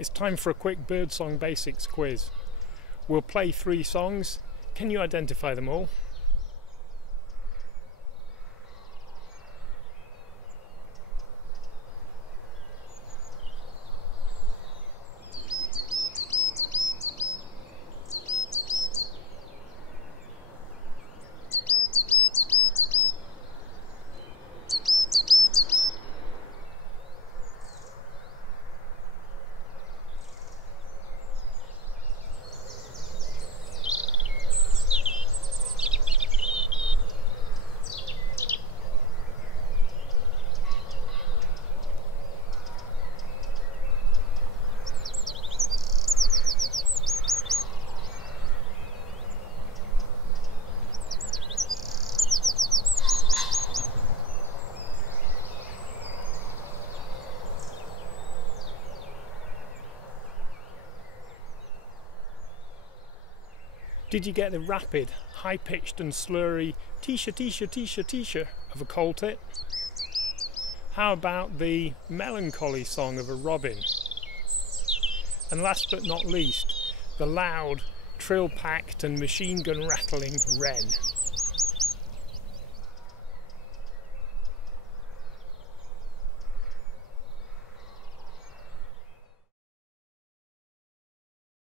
It's time for a quick birdsong basics quiz. We'll play 3 songs. Can you identify them all? Did you get the rapid, high-pitched and slurry tisha tisha tisha tisha of a coal tit? How about the melancholy song of a robin? And last but not least, the loud, trill-packed and machine gun rattling wren.